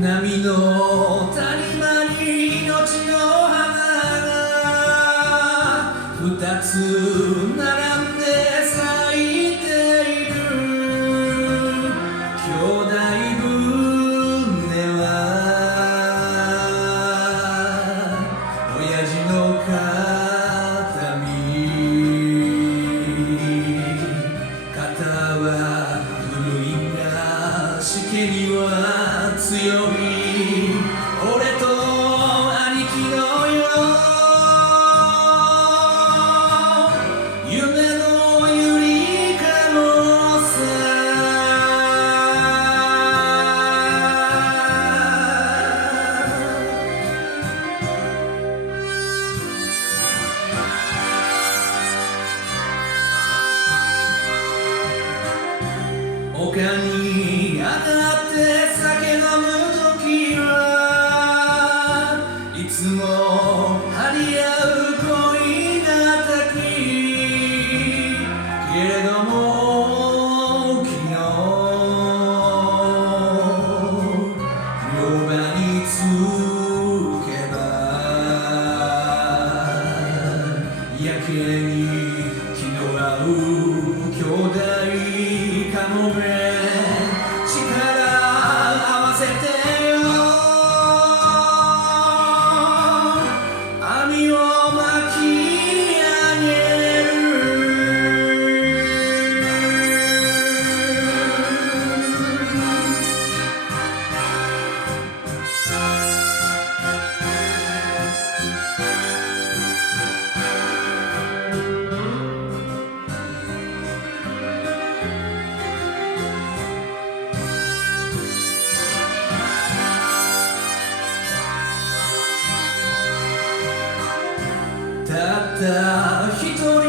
波の谷間に命の花が二つ並んで咲いている。兄弟船は親父の形見、肩は古いがしけには強い。俺と兄貴の夢のゆりかごさ。丘に上がって酒飲むときはいつも張り合う恋がたき、けれども昨日漁場に着けばやけに気の合う兄弟かもめ。たった一人